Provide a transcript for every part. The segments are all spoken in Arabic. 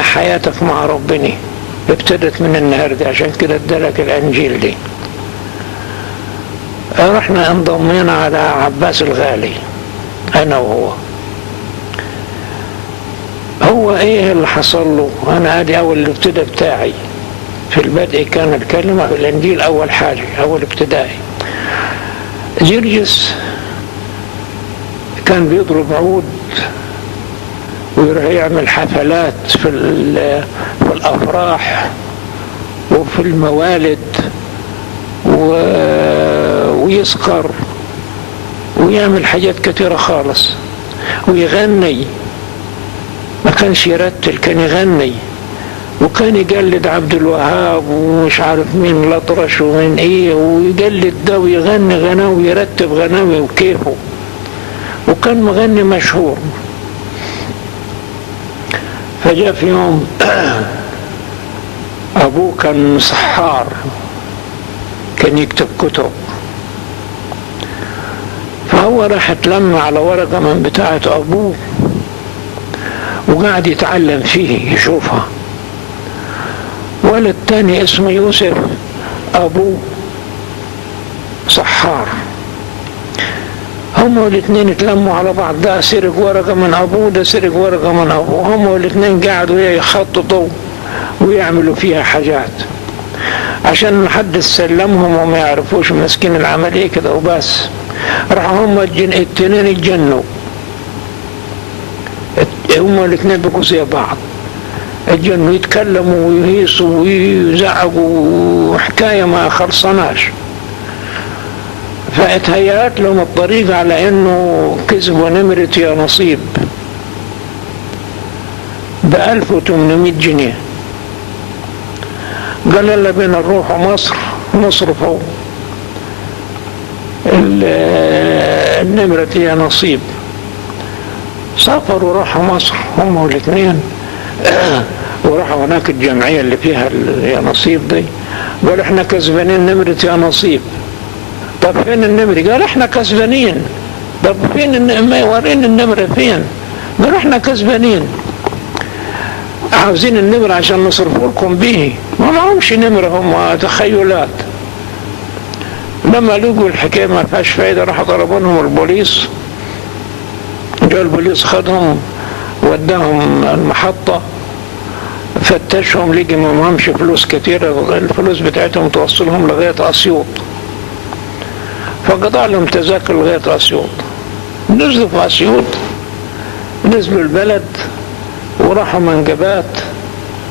حياتك مع ربنا ابتدت من النهاردة، عشان كده ادالك الانجيل دي. رحنا انضمينا على عباس الغالي انا وهو. هو ايه اللي حصل له؟ انا ادي اول الابتداء بتاعي. في البدء كان الكلمة في الانجيل اول حاجة، اول ابتدائي. جرجس كان بيضرب عود ويروح يعمل حفلات في الافراح وفي الموالد ويسكر ويعمل حاجات كتيرة خالص ويغني. ما كانش يرتل، كان يغني، وكان يقلد عبد الوهاب ومش عارف مين الأطرش ومن ايه، ويقلد ده ويغني غناوي ويرتب غناوي وكيفه، وكان مغني مشهور. فجاء في يوم أبوه كان سحار، كان يكتب كتب، فهو راح اتلم على ورقة من بتاعة أبوه وقاعد يتعلم فيه يشوفها. ولد تاني اسمه يوسف، أبوه سحار. هم الاثنين اتلموا على بعض، ده سرق ورقة من أبوه، ده سرق ورقة من أبوه. هم الاثنين قاعدوا يخططوا ويعملوا فيها حاجات عشان محدش سلمهم وما يعرفوش ماسكين العملية كده وبس. راحوا هم التنين اتجنوا، هم الاثنين بقوا زي بعض، اتجنوا يتكلموا ويهيصوا ويزعقوا وحكاية ما خلصناش. فاتهيأت لهم الطريق على انه كسبوا نمرة يا نصيب ب1800 جنيه. قال يلا بينا نروح مصر نصرفوا النمرة يا نصيب. سافروا وراحوا مصر هم والاثنين وراحوا هناك الجمعية اللي فيها يا نصيب دي. قالوا احنا كسبانين نمرة يا نصيب. طب فين النمرة؟ قال احنا كسبانين. طب فين ورين النمرة فين؟ قالوا احنا كسبانين، عاوزين النمرة عشان نصرفوا لكم به. ما معهمش نمرة، هم تخيلات. لما لقوا الحكاية ما فيهاش فايدة راحوا طلبوا لهم البوليس. جاء البوليس خدهم وداهم المحطة، فتشهم لقي ما معهمش فلوس كتيرة، الفلوس بتاعتهم توصلهم لغاية أسيوط. فقطع لهم تذاكر لغاية أسيوط. نزلوا في أسيوط، نزلوا البلد وراحوا منجبات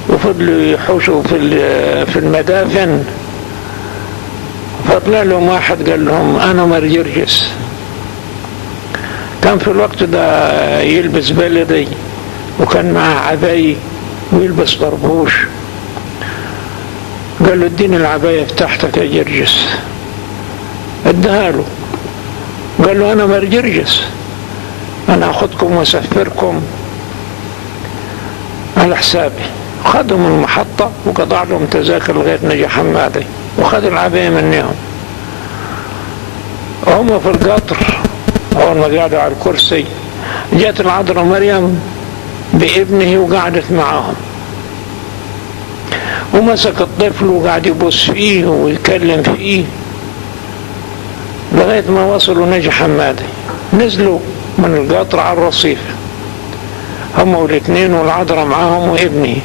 وفضلوا يحوشوا في المدافن. فطلع لهم واحد قال لهم أنا مرجرجس. كان في الوقت ده يلبس بلدي وكان معه عباية ويلبس طربوش. قال له اديني العباية بتاعتك يا جرجس. ادها له. قال له انا مرجرجس، انا اخذكم واسفركم على حسابي. خدهم المحطة وقطع لهم تذاكر لغاية نجا حمادي وخذ العباية منهم. هم في القطر اول ما قعدوا على الكرسي جات العذراء مريم بابنه وقعدت معهم، ومسك الطفل وقعد يبص فيه ويتكلم فيه لغاية ما وصلوا نجا حمادي. نزلوا من القطر على الرصيف هم والاثنين والعذراء معاهم وابنه.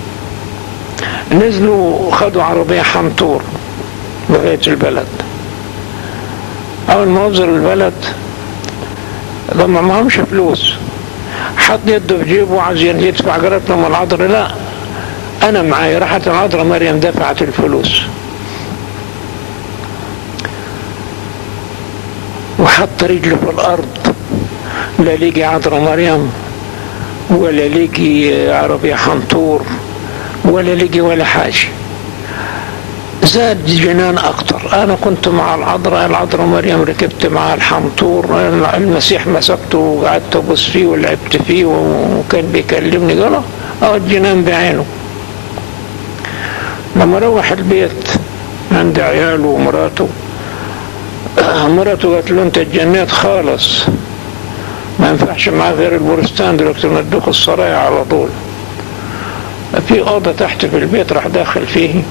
نزلوا خدوا عربية حنطور لغاية البلد. أول ما وصل البلد لما معهمش فلوس حط يده في جيبه وعايز يدفع. قالت لهم العذراء لا أنا معايا. راحت العذراء مريم دفعت الفلوس وحط رجله في الأرض. لا لقي عذراء مريم ولا لقي عربية حنطور ولا لقي ولا حاجة. زاد جنان أكتر. أنا كنت مع العذراء مريم ركبت مع الحنطور، المسيح مسكته وقعدت أبص فيه ولعبت فيه وكان بيكلمني. قال الجنان بعينه. لما روح البيت عند عياله ومراته، مراته قالت له انت اتجنيت خالص، ما ينفعش معاه غير البورستان دلوقتي ندوخ السرايا على طول. في أوضة تحت في البيت، راح داخل فيه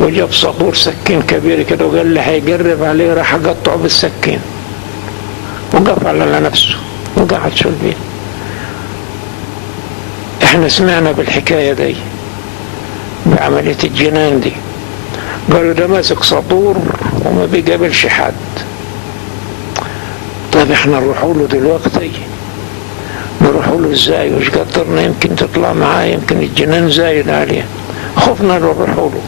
وجاب صابور سكين كبير كده وقال لي هيجرب عليه، راح قطعه بالسكين وقفل على نفسه وقعد في البيت. احنا سمعنا بالحكاية دي بعملية الجنان دي، قالوا ده ماسك سطور وما بيقابلش حد. طيب احنا نروحوا له دلوقتي، نروحوا له ازاي؟ وش قدرنا يمكن تطلع معاه، يمكن الجنان زايد عليه، خفنا نروحوا له.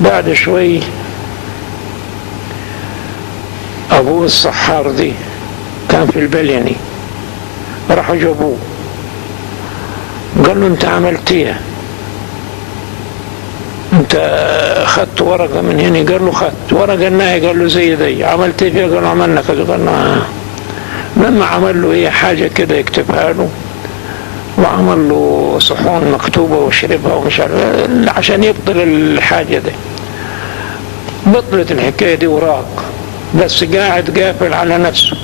بعد شوي ابوه الصحار دي كان في البليني، راحوا جابوه قال له انت عملت ايه؟ انت اخذت ورقه من هنا؟ قال له خدت ورقه النهي. قال له زي دي، عملت ايه فيها؟ قال له عملنا كذا. قال له لما عمل له ايه حاجه كده يكتبها له، وعمل له صحون مكتوبه وشربها ومش عارف عشان يبطل الحاجه دي. بطلت الحكايه دي وراق، بس قاعد قافل على نفسه.